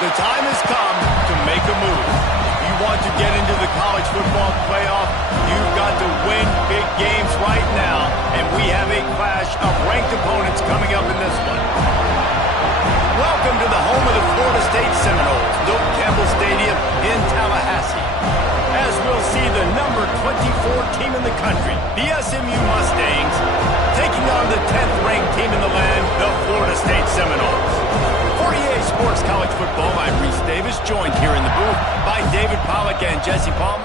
The time has come to make a move. If you want to get into the college football playoff, you've got to win big games right now, and we have a clash of ranked opponents coming up in this one. Welcome to the home of the Florida State Seminoles, Doak Campbell Stadium in Tallahassee. As we'll see the number 24 team in the country, the SMU Mustangs, taking on the 10th ranked team in the land, the Florida State Seminoles. For EA Sports College Football, I'm Reese Davis, joined here in the booth by David Pollack and Jesse Palmer.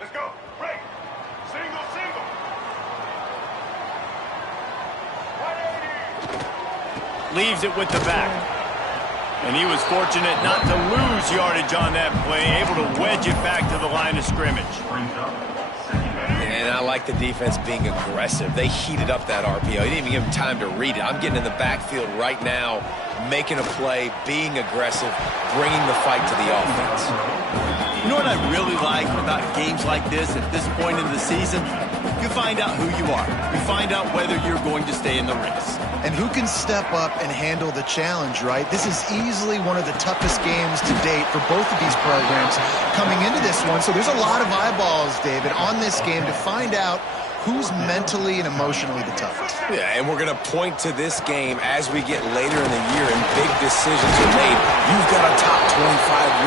Let's go. Break. Single, single. 180. Leaves it with the back. And he was fortunate not to lose yardage on that play, able to wedge it back to the line of scrimmage. And I like the defense being aggressive. They heated up that RPO. He didn't even give him time to read it. I'm getting in the backfield right now, making a play, being aggressive, bringing the fight to the offense. You know what I really like about games like this at this point in the season? You find out who you are. You find out whether you're going to stay in the race. And who can step up and handle the challenge, right? This is easily one of the toughest games to date for both of these programs coming into this one. So there's a lot of eyeballs, David, on this game to find out who's mentally and emotionally the toughest. Yeah, and we're going to point to this game as we get later in the year and big decisions are made. You've got a top 25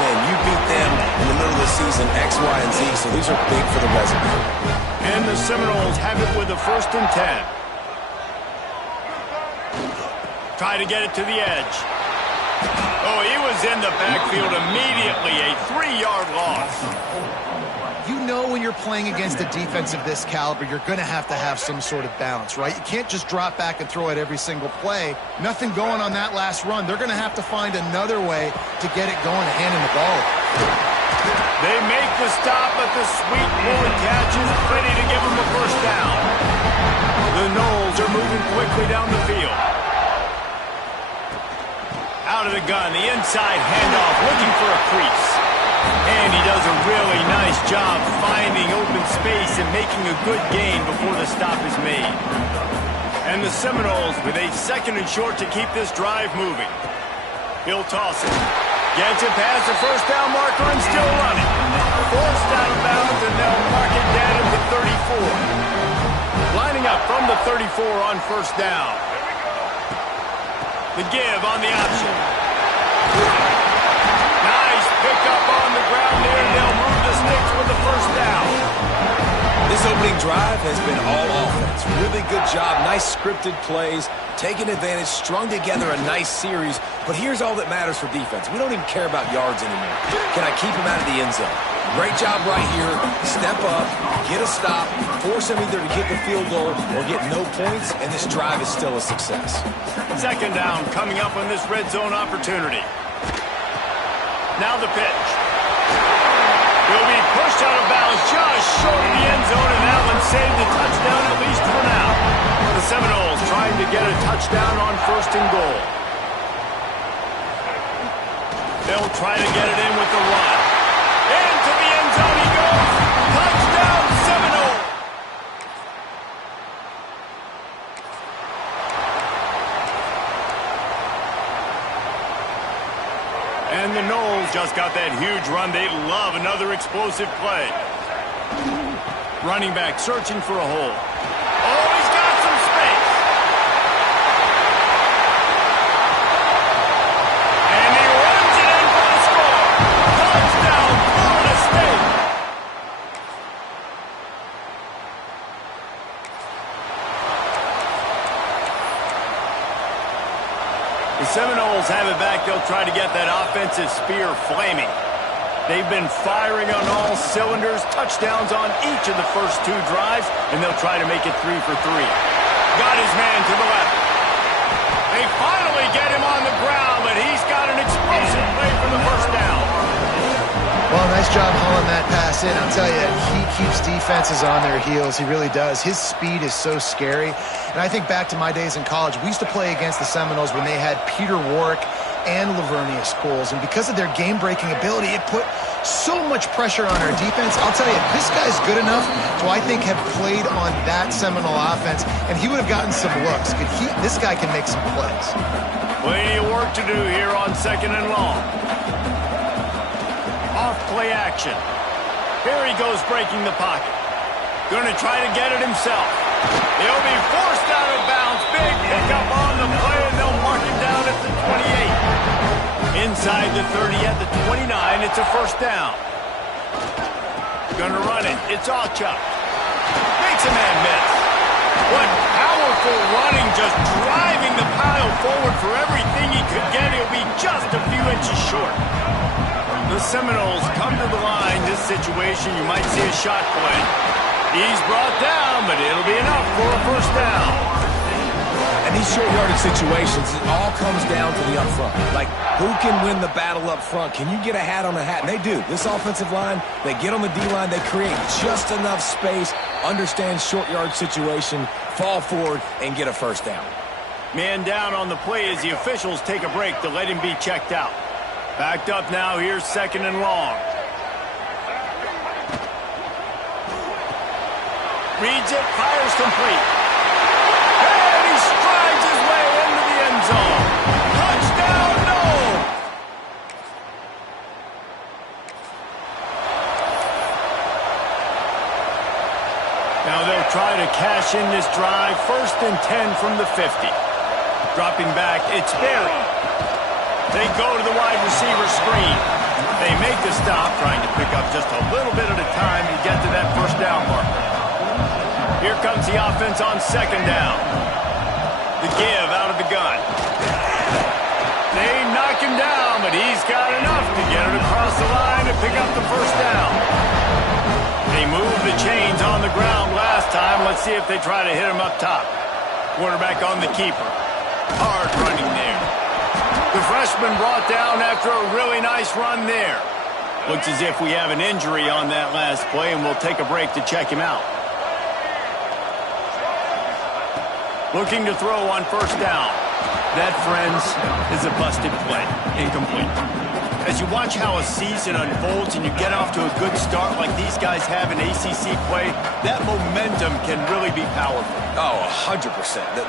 win. You beat them in the middle of the season, X, Y, and Z, so these are big for the resume. And the Seminoles have it with a 1st and 10. Try to get it to the edge. Oh, he was in the backfield immediately. A 3-yard loss. You know when you're playing against a defense of this caliber, you're going to have some sort of balance, right? You can't just drop back and throw it every single play. Nothing going on that last run. They're going to have to find another way to get it going and hand him the ball. They make the stop, but the sweet bullet catch is ready to give them a 1st down. The Noles are moving quickly down the field. Out of the gun, the inside handoff, looking for a crease. And he does a really nice job finding open space and making a good gain before the stop is made. And the Seminoles with a 2nd and short to keep this drive moving. He'll toss it. Gets it past the 1st down marker and still running. Forced out of bounds, and they'll mark it down at the 34. Lining up from the 34 on 1st down. The give on the option. Nice pick up on the ground there, and they'll move the sticks with the 1st down. This This opening drive has been all offense. Really good job, nice scripted plays, taking advantage, strung together a nice series. But here's all that matters for defense. We don't even care about yards anymore. Can I keep him out of the end zone? Great job right here. Step up, get a stop, force him either to kick a field goal or get no points, and this drive is still a success. Second down coming up on this red zone opportunity. Now the pitch. He'll be pushed out of bounds just short of the end zone, and Allen saved the touchdown at least for now. The Seminoles trying to get a touchdown on first and goal. They'll try to get it in with the run. Into the end zone he goes. Touchdown, Seminoles. And the Noles just got that huge run. They love another explosive play. Running back searching for a hole. Oh, he's got some space. And he runs it in for the score. Touchdown, Florida State. The Seminoles have it back. They'll try to get that offensive spear flaming. They've been firing on all cylinders, touchdowns on each of the first two drives, and they'll try to make it 3 for 3. Got his man to the left. They finally get him on the ground, but he's got an explosive play for the first down. Well, nice job hauling that pass in. I'll tell you, he keeps defenses on their heels. He really does. His speed is so scary. And I think back to my days in college, we used to play against the Seminoles when they had Peter Warrick and Lavernius Coles. And because of their game-breaking ability, it put so much pressure on our defense. I'll tell you, this guy's good enough to, I think, have played on that Seminole offense, and he would have gotten some looks. This guy can make some plays. Plenty of work to do here on second and long. Off play action. Here he goes breaking the pocket. Going to try to get it himself. He'll be forced out of bounds. Big pickup on the play, and they'll mark him down at the 28. Inside the 30 at the 29, it's a first down. Going to run it. It's Allchuck. Makes a man miss. What powerful running, just driving the pile forward for everything he could get. He'll be just a few inches short. The Seminoles come to the line. This situation, you might see a shot play. He's brought down, but it'll be enough for a first down. And these short-yardage situations, it all comes down to the up front. Like, who can win the battle up front? Can you get a hat on a hat? And they do. This offensive line, they get on the D-line, they create just enough space, understand short-yard situation, fall forward, and get a first down. Man down on the play as the officials take a break to let him be checked out. Backed up now, here's second and long. Reads it, fires complete. And he strides his way into the end zone. Touchdown, no! Now they'll try to cash in this drive. First and 10 from the 50. Dropping back, it's Berry. They go to the wide receiver screen. They make the stop, trying to pick up just a little bit at a time to get to that first down marker. Here comes the offense on second down. The give out of the gun. They knock him down, but he's got enough to get it across the line to pick up the first down. They moved the chains on the ground last time. Let's see if they try to hit him up top. Quarterback on the keeper. Hard running there. The freshman brought down after a really nice run there. Looks as if we have an injury on that last play, and we'll take a break to check him out. Looking to throw on first down. That, friends, is a busted play. Incomplete. As you watch how a season unfolds and you get off to a good start like these guys have in ACC play, that momentum can really be powerful. Oh, 100%.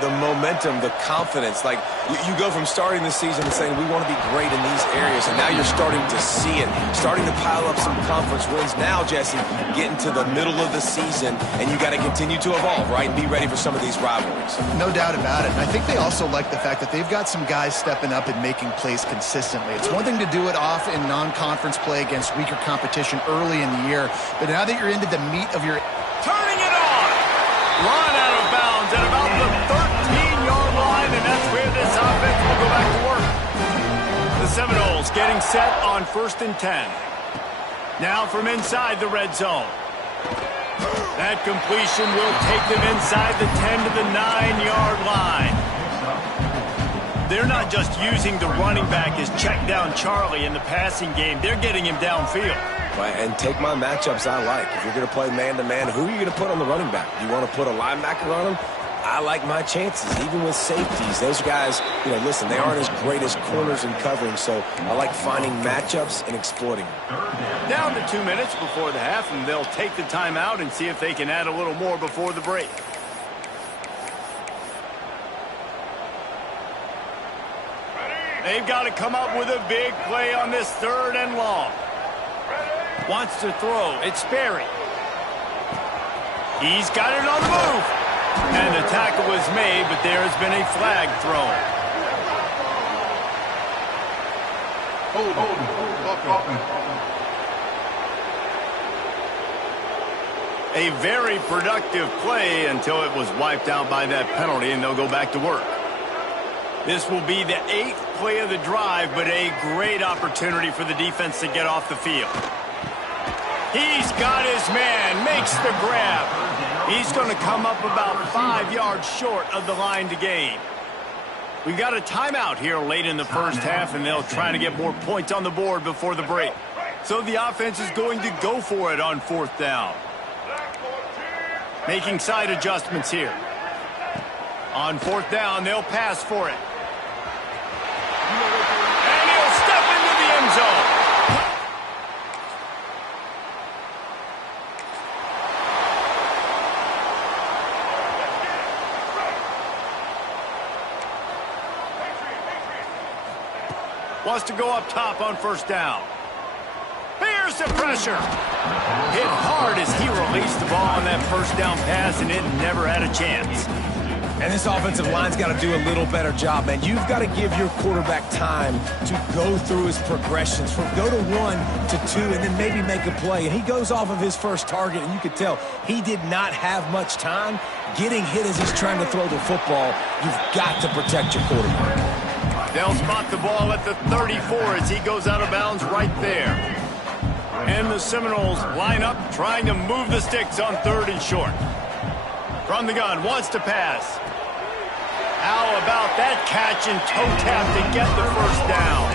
The momentum, the confidence. Like, you go from starting the season and saying, we want to be great in these areas, and now you're starting to see it, starting to pile up some conference wins. Now, Jesse, getting to the middle of the season, and you got to continue to evolve, right, and be ready for some of these rivalries. No doubt about it. And I think they also like the fact that they've got some guys stepping up and making plays consistently. It's one thing to do it off in non-conference play against weaker competition early in the year, but now that you're into the meat of your... Turning it Run out of bounds at about the 13-yard line, and that's where this offense will go back to work. The Seminoles getting set on 1st and 10. Now from inside the red zone. That completion will take them inside the 10 to the 9-yard line. They're not just using the running back as check down Charlie in the passing game. They're getting him downfield. Right, and take my matchups I like. If you're going to play man-to-man, who are you going to put on the running back? Do you want to put a linebacker on him? I like my chances, even with safeties. Those guys, listen, they aren't as great as corners and covering, so I like finding matchups and exploiting them. Down to 2 minutes before the half, and they'll take the timeout and see if they can add a little more before the break. They've got to come up with a big play on this 3rd and long. Wants to throw. It's Sperry. He's got it on the move. And the tackle was made, but there has been a flag thrown. A very productive play until it was wiped out by that penalty, and they'll go back to work. This will be the 8th play of the drive, but a great opportunity for the defense to get off the field. He's got his man, makes the grab. He's going to come up about 5 yards short of the line to gain. We've got a timeout here late in the first half, and they'll try to get more points on the board before the break. So the offense is going to go for it on 4th down. Making side adjustments here. On 4th down, they'll pass for it. And he'll step into the end zone. Wants to go up top on 1st down. Here's the pressure. Hit hard as he released the ball on that 1st down pass, and it never had a chance. And this offensive line's got to do a little better job, man. You've got to give your quarterback time to go through his progressions, from go to 1 to 2, and then maybe make a play. And he goes off of his first target, and you could tell he did not have much time getting hit as he's trying to throw the football. You've got to protect your quarterback. They'll spot the ball at the 34 as he goes out of bounds right there. And the Seminoles line up, trying to move the sticks on 3rd and short. From the gun, wants to pass. How about that catch and toe tap to get the 1st down?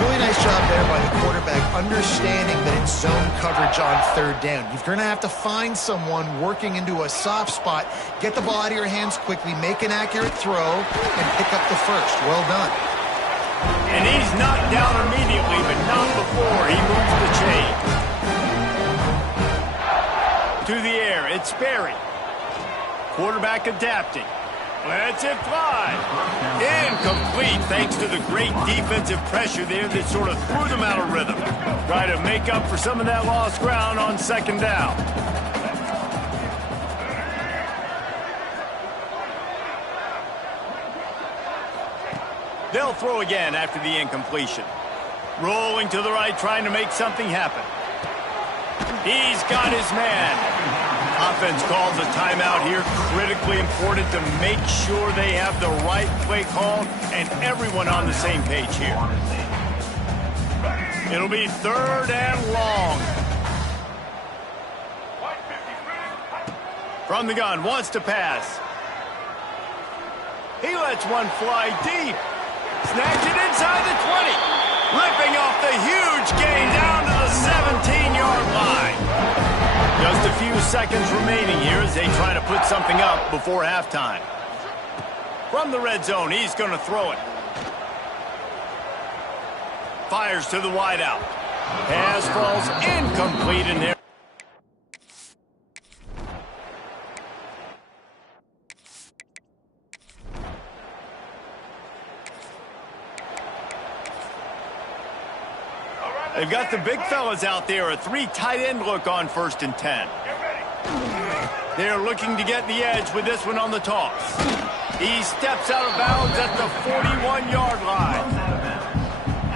Really nice job there by the quarterback, understanding that it's zone coverage on 3rd down. You're going to have to find someone working into a soft spot, get the ball out of your hands quickly, make an accurate throw, and pick up the 1st. Well done. And he's knocked down immediately, but not before he moves the chain. To the air, it's Sperry. Quarterback adapting. Lets it fly. Incomplete thanks to the great defensive pressure there that sort of threw them out of rhythm. Try to make up for some of that lost ground on 2nd down. They'll throw again after the incompletion. Rolling to the right, trying to make something happen. He's got his man. Offense calls a timeout here. Critically important to make sure they have the right play call and everyone on the same page here. It'll be 3rd and long. From the gun, wants to pass. He lets one fly deep. Snags it inside the 20. Ripping off the huge gain down to the 17-yard line. Just a few seconds remaining here as they try to put something up before halftime. From the red zone, he's going to throw it. Fires to the wideout. Pass falls incomplete in there. They've got the big fellas out there, a 3 tight end look on 1st and 10. They're looking to get the edge with this one on the toss. He steps out of bounds at the 41-yard line.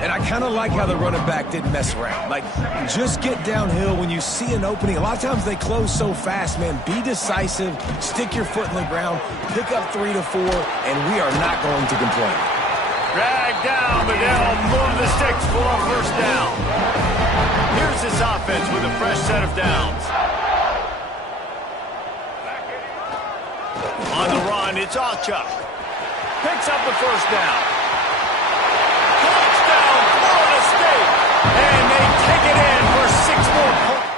And I kind of like how the running back didn't mess around. Like, just get downhill when you see an opening. A lot of times they close so fast, man. Be decisive, stick your foot in the ground, pick up 3 to 4, and we are not going to complain. Drag down, but they'll move the sticks for a first down. Here's this offense with a fresh set of downs. On the run, it's Ochuk. Picks up the first down. Touchdown, Florida State. And they take it in for 6 more points.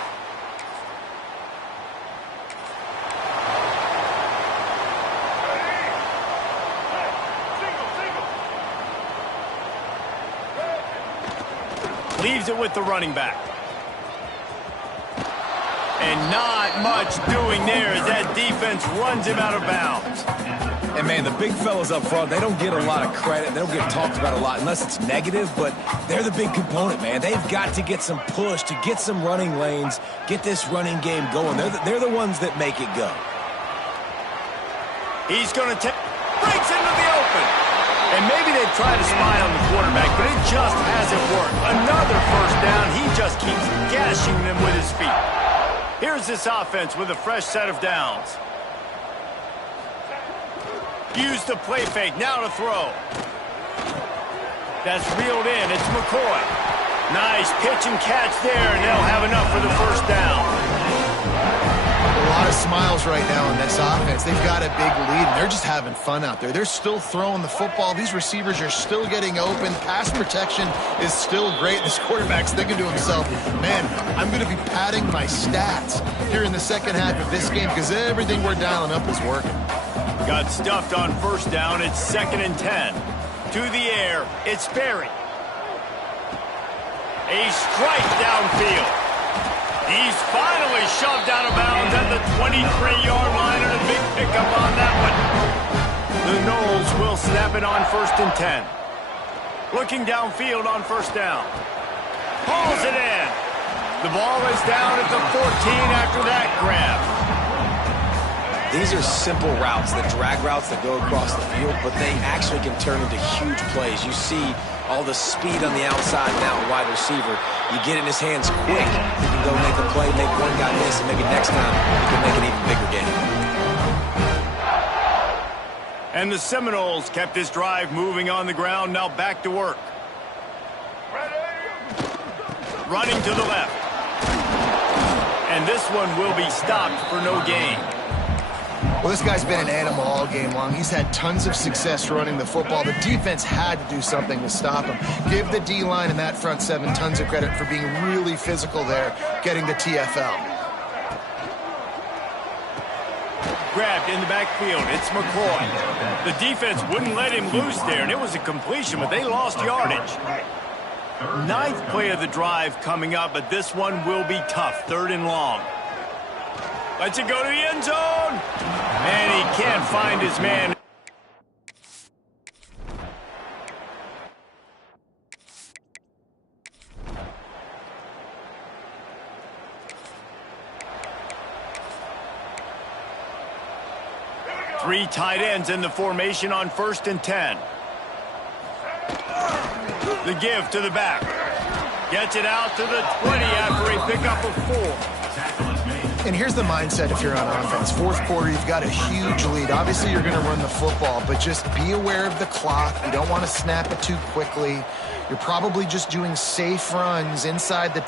Leaves it with the running back. And not much doing there as that defense runs him out of bounds. And, man, the big fellas up front, they don't get a lot of credit. They don't get talked about a lot unless it's negative, but they're the big component, man. They've got to get some push, to get some running lanes, get this running game going. They're the ones that make it go. He's going to take, breaks into the open. And maybe they try to spy on the quarterback, but it just hasn't worked. Another first down. He just keeps gashing them with his feet. Here's this offense with a fresh set of downs. Use the play fake, now to throw. That's reeled in, it's McCoy. Nice pitch and catch there, and they'll have enough for the first down. A lot of smiles right now in this offense. They've got a big lead, and they're just having fun out there. They're still throwing the football. These receivers are still getting open. Pass protection is still great. This quarterback's thinking to himself, man, I'm going to be padding my stats here in the second half of this game because everything we're dialing up is working. Got stuffed on first down. It's 2nd and 10. To the air, it's Berry. A strike downfield. He's finally shoved out of bounds at the 23-yard line, and a big pickup on that one. The Noles will snap it on 1st and 10. Looking downfield on first down. Pulls it in. The ball is down at the 14 after that grab. These are simple routes, the drag routes that go across the field, but they actually can turn into huge plays. You see all the speed on the outside now, wide receiver. You get it in his hands quick. He can go make a play, make one guy miss, and maybe next time he can make an even bigger game. And the Seminoles kept this drive moving on the ground, now back to work. Running to the left. And this one will be stopped for no gain. Well, this guy's been an animal all game long. He's had tons of success running the football. The defense had to do something to stop him. Give the D-line and that front seven tons of credit for being really physical there, getting the TFL. Grabbed in the backfield. It's McCoy. The defense wouldn't let him loose there, and it was a completion, but they lost yardage. 9th play of the drive coming up, but this one will be tough. 3rd and long. Lets it go to the end zone. And he can't find his man. Three tight ends in the formation on 1st and 10. The give to the back. Gets it out to the 20 after a pickup of 4. And here's the mindset if you're on offense. 4th quarter, you've got a huge lead. Obviously, you're going to run the football, but just be aware of the clock. You don't want to snap it too quickly. You're probably just doing safe runs inside the